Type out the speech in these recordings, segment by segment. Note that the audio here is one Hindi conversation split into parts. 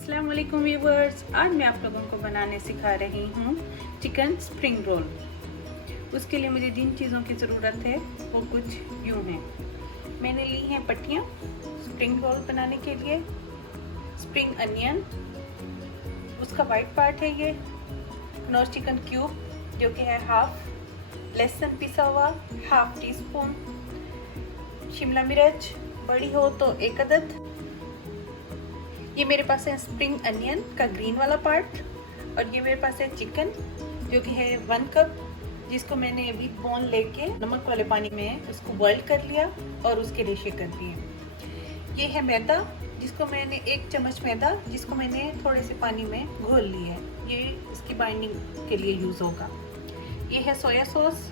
अस्सलाम वालेकुम व्यूअर्स, आज मैं आप लोगों को बनाने सिखा रही हूँ चिकन स्प्रिंग रोल। उसके लिए मुझे जिन चीज़ों की ज़रूरत है वो कुछ यूँ हैं। मैंने ली हैं पट्टियाँ स्प्रिंग रोल बनाने के लिए, स्प्रिंग अनियन, उसका वाइट पार्ट है ये, कनौर चिकन क्यूब जो कि है हाफ, लहसुन पिसा हुआ हाफ टी स्पून, शिमला मिर्च बड़ी हो तो 1 अदद। ये मेरे पास है स्प्रिंग अनियन का ग्रीन वाला पार्ट, और ये मेरे पास है चिकन जो कि है 1 कप, जिसको मैंने अभी बोन लेके नमक वाले पानी में उसको बॉईल कर लिया और उसके रेशे कर दिए। ये है मैदा, जिसको मैंने 1 चम्मच मैदा जिसको मैंने थोड़े से पानी में घोल लिया है, ये इसकी बाइंडिंग के लिए यूज़ होगा। ये है सोया सॉस,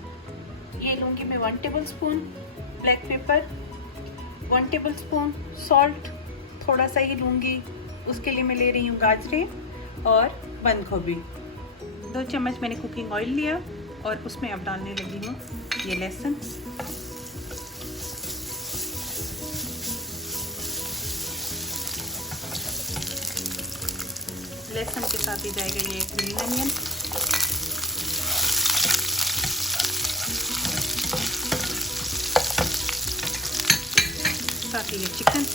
ये लूँगी मैं 1 table spoon, black pepper 1 table spoon, salt थोड़ा सा ही लूँगी, उसके लिए मैं ले रही हूँ गाजरें और बंद गोभी। 2 चम्मच मैंने कुकिंग ऑयल लिया और उसमें अब डालने लगी हूँ ये लहसुन, लहसुन के साथ ही जाएगा ये ग्रीन अनियन, साथ ही ये चिकन,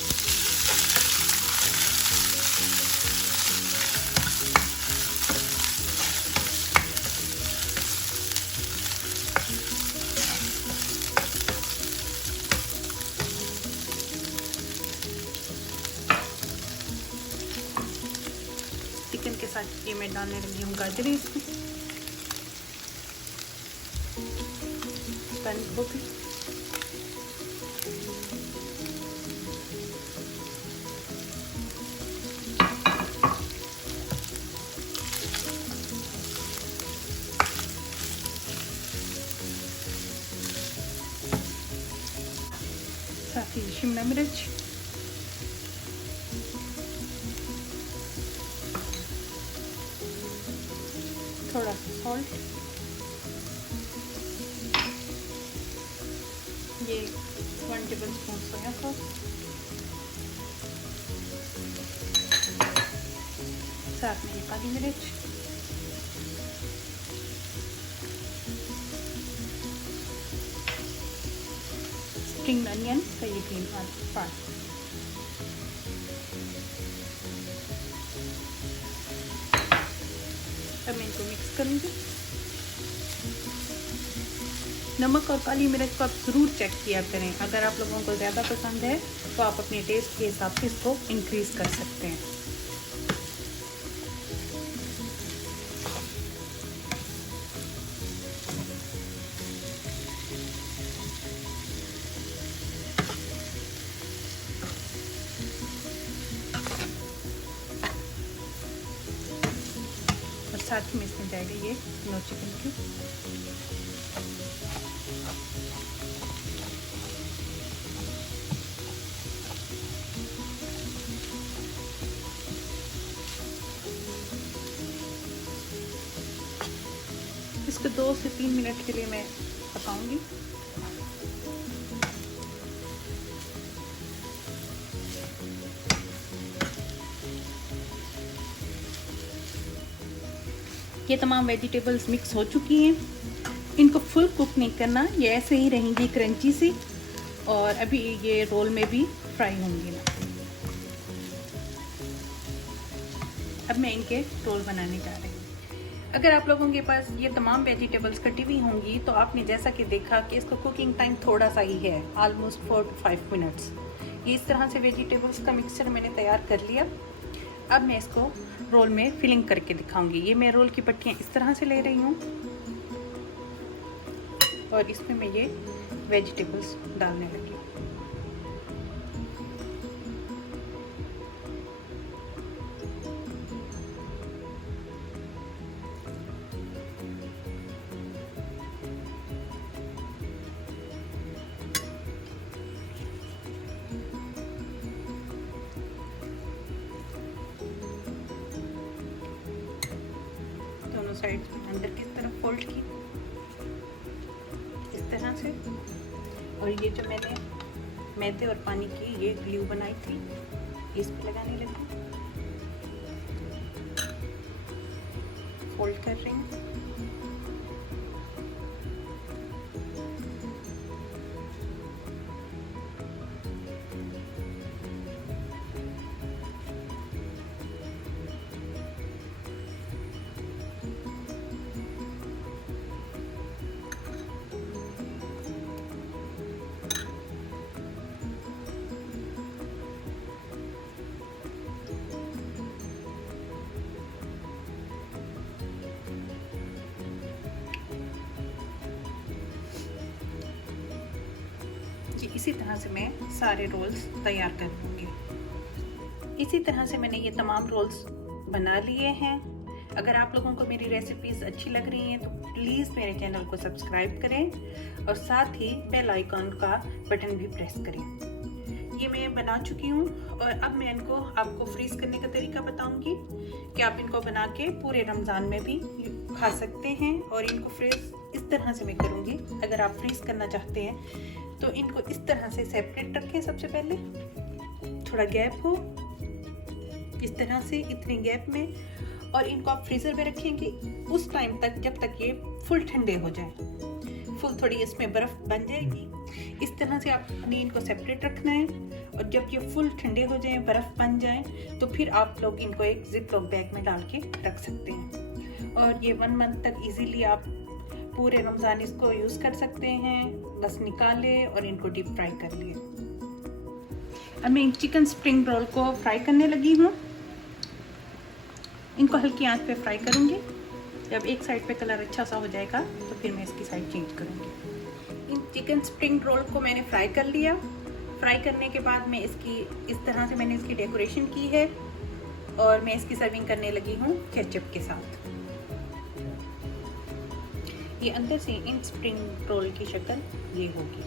चिकन के साथ ये मैं डालने लगी हूँ गाजरें, इसमें बंद गोभी, साथ ही शिमला मिर्च, थोड़ा सा सॉल्ट, ये 1 टेबल स्पून सोया सॉस, साथ में ये काली मिर्च, स्प्रिंग अनियन का ये ग्रीन पार्ट, अब मैं इनको मिक्स करूँगी। नमक और काली मिर्च को आप ज़रूर चेक किया करें, अगर आप लोगों को ज़्यादा पसंद है तो आप अपने टेस्ट के हिसाब से इसको इंक्रीज़ कर सकते हैं। और साथ में इसमें जाएगा ये कनौर चिकन की, इसको 2 से 3 मिनट के लिए मैं पकाऊंगी। ये तमाम वेजिटेबल्स मिक्स हो चुकी हैं, इनको फुल कुक नहीं करना, ये ऐसे ही रहेंगी क्रंची सी, और अभी ये रोल में भी फ्राई होंगी ना। अब मैं इनके रोल बनाने जा रही हूँ। अगर आप लोगों के पास ये तमाम वेजिटेबल्स कटी हुई होंगी तो आपने जैसा कि देखा कि इसका कुकिंग टाइम थोड़ा सा ही है, ऑलमोस्ट 4 to 5 मिनट्स। ये इस तरह से वेजिटेबल्स का मिक्सचर मैंने तैयार कर लिया। अब मैं इसको रोल में फिलिंग करके दिखाऊंगी। ये मैं रोल की पट्टियाँ इस तरह से ले रही हूँ और इसमें मैं ये वेजिटेबल्स डालने लगी। दोनों साइड अंदर की तरफ फोल्ड की इस तरह से, और ये जो मैंने मैदे और पानी की ये ग्लू बनाई थी इस पे लगाने लगी। फोल्ड कर रही हूँ। इसी तरह से मैं सारे रोल्स तैयार कर लूँगी। इसी तरह से मैंने ये तमाम रोल्स बना लिए हैं। अगर आप लोगों को मेरी रेसिपीज़ अच्छी लग रही हैं तो प्लीज़ मेरे चैनल को सब्सक्राइब करें और साथ ही बेल आइकॉन का बटन भी प्रेस करें। ये मैं बना चुकी हूँ और अब मैं इनको आपको फ्रीज़ करने का तरीका बताऊँगी कि आप इनको बना के पूरे रमज़ान में भी खा सकते हैं। और इनको फ्रीज़ इस तरह से मैं करूँगी। अगर आप फ्रीज़ करना चाहते हैं तो इनको इस तरह से सेपरेट रखें। सबसे पहले थोड़ा गैप हो, इस तरह से इतने गैप में, और इनको आप फ्रीज़र में रखेंगे उस टाइम तक जब तक ये फुल ठंडे हो जाए। फुल थोड़ी इसमें बर्फ़ बन जाएगी। इस तरह से आपने इनको सेपरेट रखना है और जब ये फुल ठंडे हो जाएं, बर्फ़ बन जाए, तो फिर आप लोग इनको एक जिप लॉक बैग में डाल के रख सकते हैं। और ये 1 मंथ तक इजीली आप पूरे रमज़ान इसको यूज़ कर सकते हैं। बस निकाले और इनको डीप फ्राई कर लिए। अब मैं चिकन स्प्रिंग रोल को फ्राई करने लगी हूँ। इनको हल्की आंच पे फ्राई करूँगी। जब एक साइड पे कलर अच्छा सा हो जाएगा तो फिर मैं इसकी साइड चेंज करूँगी। इन चिकन स्प्रिंग रोल को मैंने फ्राई कर लिया। फ्राई करने के बाद मैं इसकी इस तरह से मैंने इसकी डेकोरेशन की है और मैं इसकी सर्विंग करने लगी हूँ केचप के साथ। ये अंदर से इन स्प्रिंग रोल की शक्ल ये होगी।